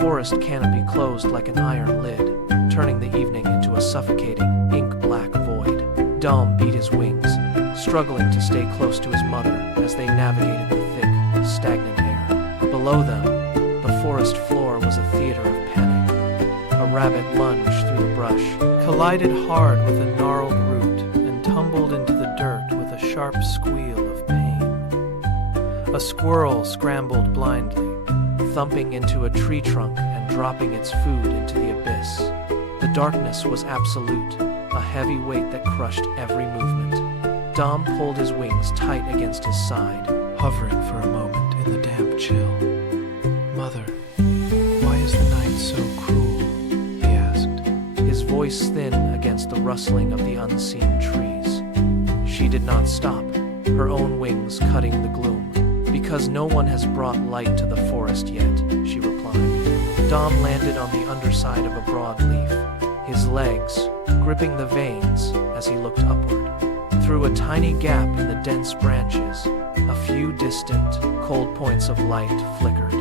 forest canopy closed like an iron lid, turning the evening into a suffocating, ink-black void. Dom beat his wings, struggling to stay close to his mother as they navigated the thick, stagnant air. Below them, the forest floor was a theater of panic. A rabbit lunged through the brush, collided hard with a gnarled root, and tumbled into the dirt with a sharp squeal of pain. A squirrel scrambled blindly, thumping into a tree trunk and dropping its food into the abyss. The darkness was absolute, a heavy weight that crushed every movement. Dom pulled his wings tight against his side, hovering for a moment in the damp chill. "Mother, why is the night so cruel?" he asked, his voice thin against the rustling of the unseen trees. She did not stop, her own wings cutting the gloom. "Because no one has brought light to the forest yet," she replied. Dom landed on the underside of a broad leaf, his legs gripping the veins as he looked upward. Through a tiny gap in the dense branches, a few distant, cold points of light flickered.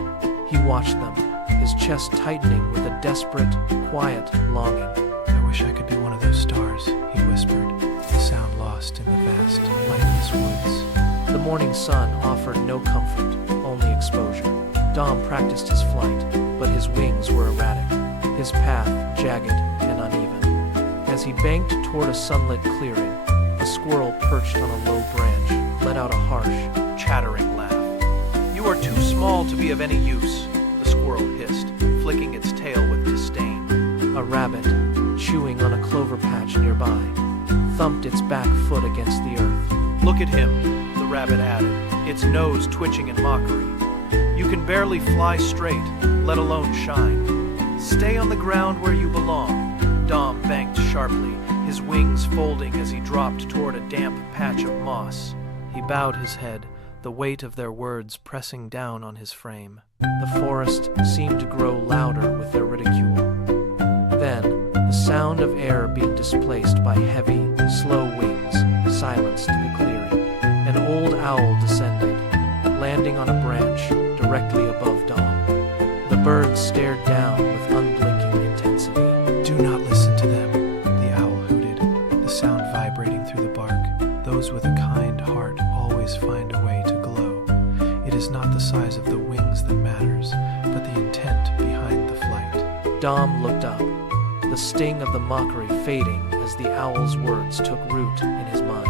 He watched them, his chest tightening with a desperate, quiet longing. "I wish I could be one of those stars," he whispered, the sound lost in the vast, lightless woods. The morning sun offered no comfort, only exposure. Dom practiced his flight, but his wings were erratic, his path jagged and uneven. As he banked toward a sunlit clearing, a squirrel perched on a low branch let out a harsh, chattering laugh. "You are too small to be of any use," the squirrel hissed, flicking its tail with disdain. A rabbit, chewing on a clover patch nearby, thumped its back foot against the earth. "Look at him," the rabbit added, its nose twitching in mockery. "You can barely fly straight, let alone shine. Stay on the ground where you belong." Dom banked sharply, his wings folding as he dropped toward a damp patch of moss. He bowed his head, the weight of their words pressing down on his frame. The forest seemed to grow louder with their ridicule. Then, the sound of air being displaced by heavy, slow wings silenced the clearing. An old owl descended, landing on a branch directly above Dom. The bird stared down with unblinking intensity. "Do not listen to them," the owl hooted, the sound vibrating through the bark. "Those with a kind heart always find a way to glow. It is not the size of the wings that matters, but the intent behind the flight." Dom looked up, the sting of the mockery fading as the owl's words took root in his mind.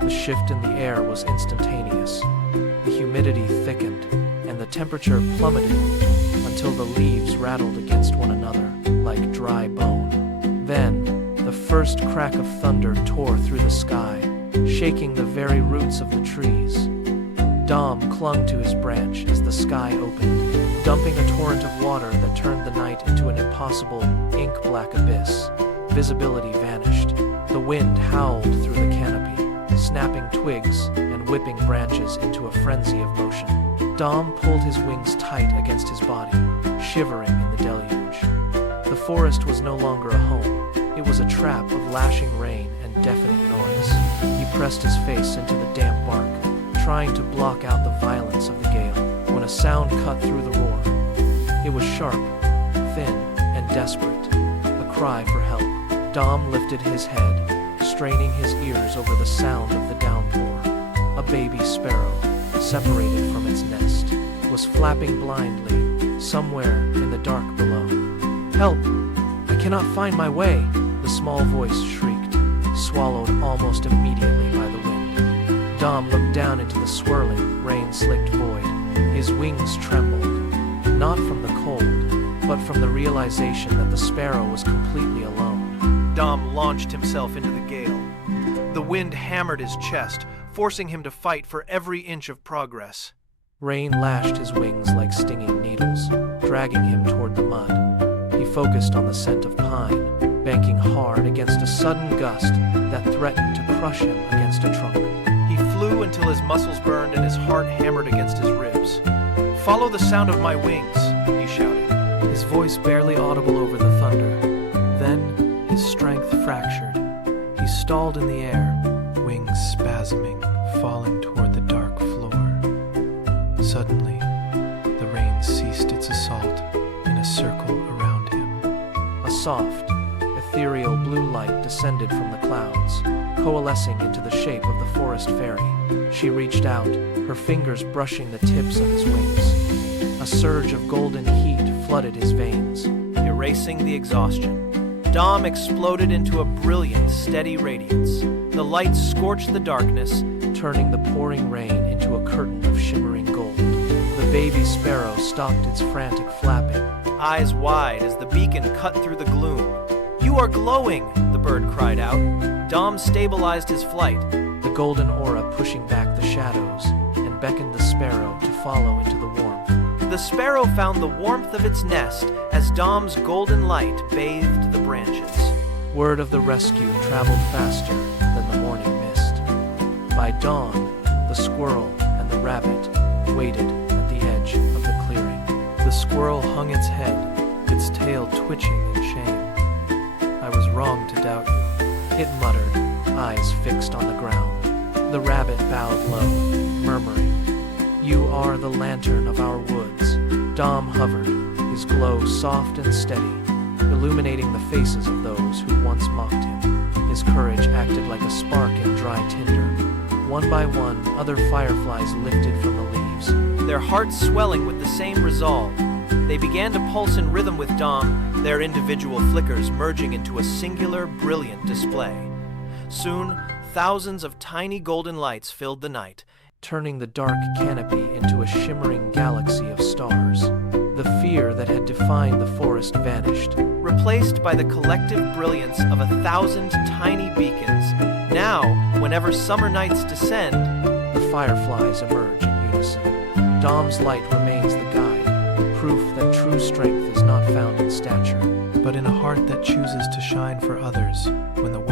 The shift in the air was instantaneous. The humidity thickened, and the temperature plummeted until the leaves rattled against one another like dry bone. Then, the first crack of thunder tore through the sky, shaking the very roots of the trees. Dom clung to his branch as the sky opened, dumping a torrent of water that turned the night into an impossible, ink-black abyss. Visibility vanished. The wind howled through the canopy, snapping twigs and whipping branches into a frenzy of motion. Dom pulled his wings tight against his body, shivering in the deluge. The forest was no longer a home. It was a trap of lashing rain and deafening noise. He pressed his face into the damp bark, trying to block out the violence of the gale, when a sound cut through the roar. It was sharp, thin, and desperate, a cry for help. Dom lifted his head, straining his ears over the sound of the downpour. A baby sparrow, separated from its nest, was flapping blindly, somewhere in the dark below. "Help! I cannot find my way!" the small voice shrieked, swallowed almost immediately by the wind. Dom looked down into the swirling, rain-slicked void. His wings trembled, not from the cold, but from the realization that the sparrow was completely alone. Dom launched himself into the gale. The wind hammered his chest, forcing him to fight for every inch of progress. Rain lashed his wings like stinging needles, dragging him toward the mud. He focused on the scent of pine, banking hard against a sudden gust that threatened to crush him against a trunk. He flew until his muscles burned and his heart hammered against his ribs. "Follow the sound of my wings," he shouted, his voice barely audible over the thunder. Then his strength fractured. He stalled in the air, wings spasming, falling toward the dark floor. Suddenly, the rain ceased its assault in a surge soft, ethereal blue light descended from the clouds, coalescing into the shape of the forest fairy. She reached out, her fingers brushing the tips of his wings. A surge of golden heat flooded his veins, erasing the exhaustion. Dom exploded into a brilliant, steady radiance. The light scorched the darkness, turning the pouring rain into a curtain of shimmering gold. The baby sparrow stopped its frantic flapping, eyes wide as the beacon cut through the gloom. "You are glowing!" the bird cried out. Dom stabilized his flight, the golden aura pushing back the shadows and beckoned the sparrow to follow into the warmth. The sparrow found the warmth of its nest as Dom's golden light bathed the branches. Word of the rescue traveled faster than the morning mist. By dawn, the squirrel and the rabbit waited at the edge of the clearing. The squirrel hung its head, its tail twitching in shame. "I was wrong to doubt you," it muttered, eyes fixed on the ground. The rabbit bowed low, murmuring, "You are the lantern of our woods." Dom hovered, his glow soft and steady, illuminating the faces of those who once mocked him. His courage acted like a spark in dry tinder. One by one, other fireflies lifted from the leaves, their hearts swelling with the same resolve. They began to pulse in rhythm with Dom, their individual flickers merging into a singular, brilliant display. Soon, thousands of tiny golden lights filled the night, turning the dark canopy into a shimmering galaxy of stars. The fear that had defined the forest vanished, replaced by the collective brilliance of 1,000 tiny beacons. Now, whenever summer nights descend, the fireflies emerge in unison. Dom's light remains the guide, proof that true strength is not found in stature, but in a heart that chooses to shine for others when the